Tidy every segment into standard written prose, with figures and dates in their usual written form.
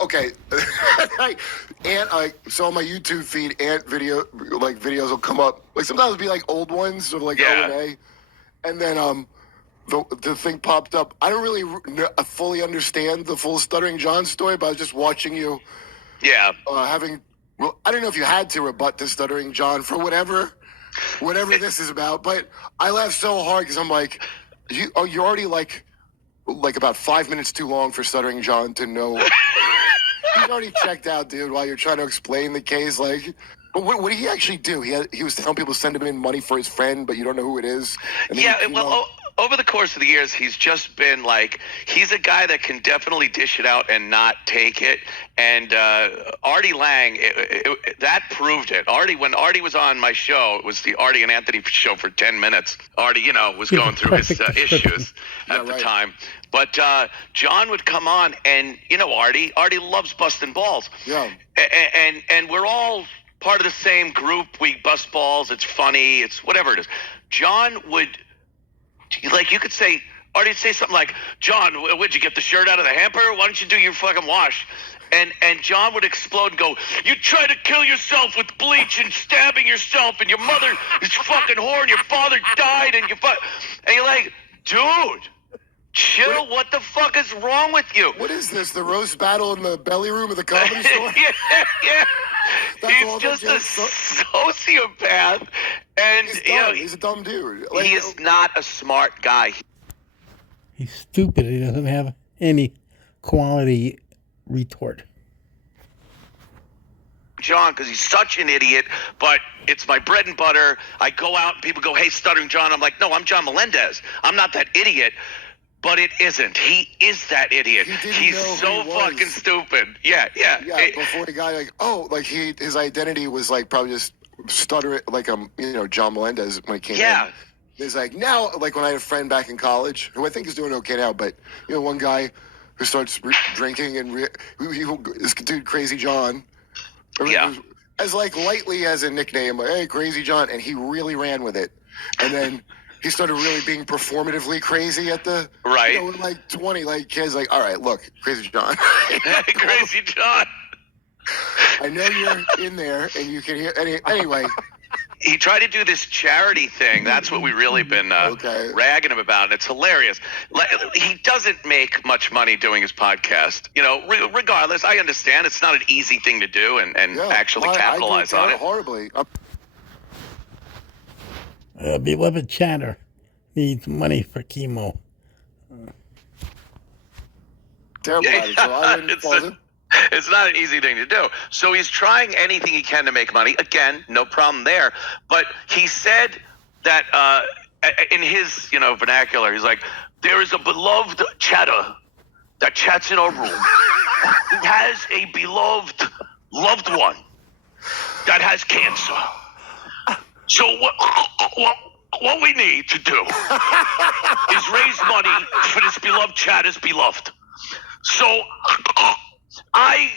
okay. So on my YouTube feed, videos will come up. Like sometimes it'll be like old ones of like O&A. And then the thing popped up. I don't really fully understand the full Stuttering John story, but I was just watching you. Yeah. I don't know if you had to rebut the Stuttering John for whatever this is about, but I laughed so hard because I'm like, you're already like about 5 minutes too long for Stuttering John to know. He's already checked out, dude, while you're trying to explain the case. Like, but what did he actually do? He was telling people to send him in money for his friend, but you don't know who it is. Over the course of the years, he's just been like, he's a guy that can definitely dish it out and not take it. And Artie Lang, that proved it. When Artie was on my show, it was the Artie and Anthony show for 10 minutes. Artie, was going through his issues at the time. But John would come on, and Artie loves busting balls. Yeah. And we're all part of the same group. We bust balls. It's funny. It's whatever it is. John would, like, you could say, Artie'd say something like, John, where'd you get the shirt out of the hamper? Why don't you do your fucking wash? And John would explode and go, you try to kill yourself with bleach and stabbing yourself, and your mother is fucking whore, and your father died, and and you're like, dude, chill. What the fuck is wrong with you? What is this? The roast battle in the belly room of the comedy store? Yeah. He's just a sociopath, and he's a dumb dude. Like, he is not a smart guy. He's stupid. He doesn't have any quality retort. John, because he's such an idiot, but it's my bread and butter. I go out and people go, hey, Stuttering John. I'm like, no, I'm John Melendez. I'm not that idiot. But it isn't. He is that idiot. He's so fucking stupid. Yeah. Before he got his identity was like probably just stuttering, like John Melendez when he came in. Yeah. He's like, now, like when I had a friend back in college who I think is doing okay now, but one guy who starts drinking and this dude Crazy John. Yeah. As like lightly as a nickname, like, hey, Crazy John, and he really ran with it, and then. He started really being performatively crazy at the like 20, like kids, like, all right, look, Crazy John. Crazy John. I know you're in there and you can hear. Anyway, he tried to do this charity thing. That's what we've really been ragging him about, and it's hilarious. He doesn't make much money doing his podcast. Regardless, I understand it's not an easy thing to do and actually capitalize on it. Horribly. Beloved chatter needs money for chemo. Terrible. It's not an easy thing to do. So he's trying anything he can to make money. Again, no problem there. But he said that in his vernacular, he's like, there is a beloved chatter that chats in our room. He has a beloved loved one that has cancer. So what we need to do is raise money for this beloved chatter's beloved. So I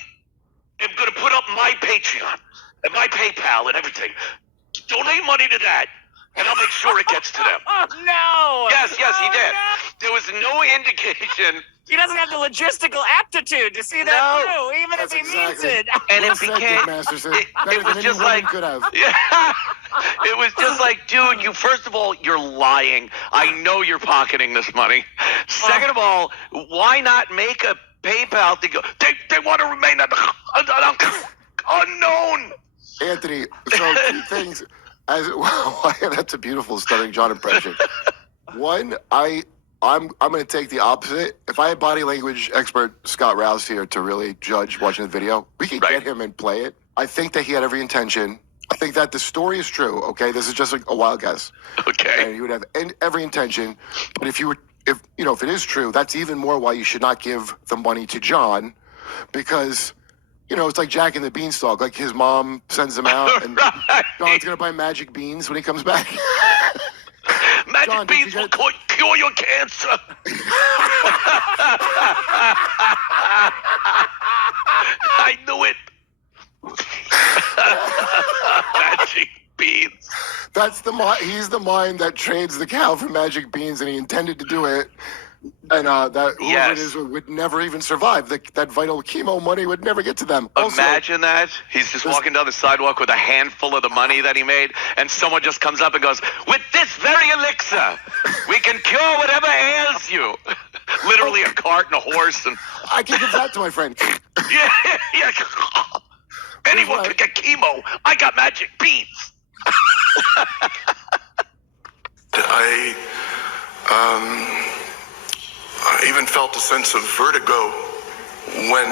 am going to put up my Patreon and my PayPal and everything. Donate money to that, and I'll make sure it gets to them. Oh, no! Yes, he did. No. There was no indication. He doesn't have the logistical aptitude to see that through, even if he means it. And if he can't, it was just like, it was just like, dude, first of all, you're lying. I know you're pocketing this money. Second of all, why not make a PayPal to go? They want to remain unknown. Anthony, so two things. That's a beautiful Stuttering John impression. One, I'm going to take the opposite. If I had body language expert Scott Rouse here to really judge watching the video, we could get him and play it. I think that he had every intention. I think that the story is true. Okay, this is just like a wild guess. Okay, and he would have every intention. But if it is true, that's even more why you should not give the money to John, because it's like Jack and the Beanstalk. Like his mom sends him out, and John's going to buy magic beans when he comes back. Magic beans will cure your cancer. I knew it. Magic beans. He's the mind that trades the cow for magic beans, and he intended to do it. And that whoever Yes. it is would never even survive. That vital chemo money would never get to them. Also, Imagine that. He's just walking down the sidewalk with a handful of the money that he made, and someone just comes up and goes, "With this very elixir, we can cure whatever ails you." Literally a cart and a horse, and I can give that to my friend. yeah. Anyone could get chemo. I got magic beans. I even felt a sense of vertigo when,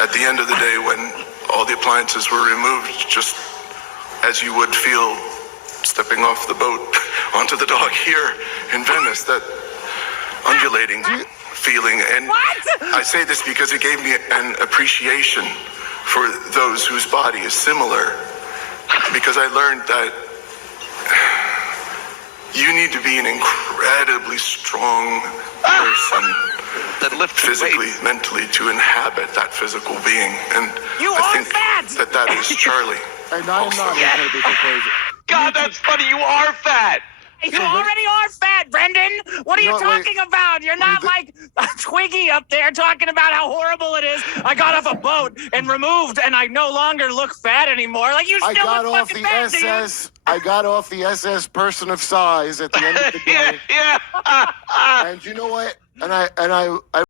at the end of the day, when all the appliances were removed, just as you would feel stepping off the boat onto the dock here in Venice, that undulating feeling. And I say this because it gave me an appreciation for those whose body is similar, because I learned that you need to be an incredibly strong person, That lift physically, mentally, to inhabit that physical being. And You I are think fat! that is Charlie. And I am not incredibly crazy. God, that's funny. You are fat. You already are fat, Brendan. What are you talking about? You're not like Twiggy up there talking about how horrible it is. I got off a boat and removed, and I no longer look fat anymore. Like, you I still got look off fucking the fat, dude. SS. I got off the SS person of size at the end of the day. Yeah. And you know what? And I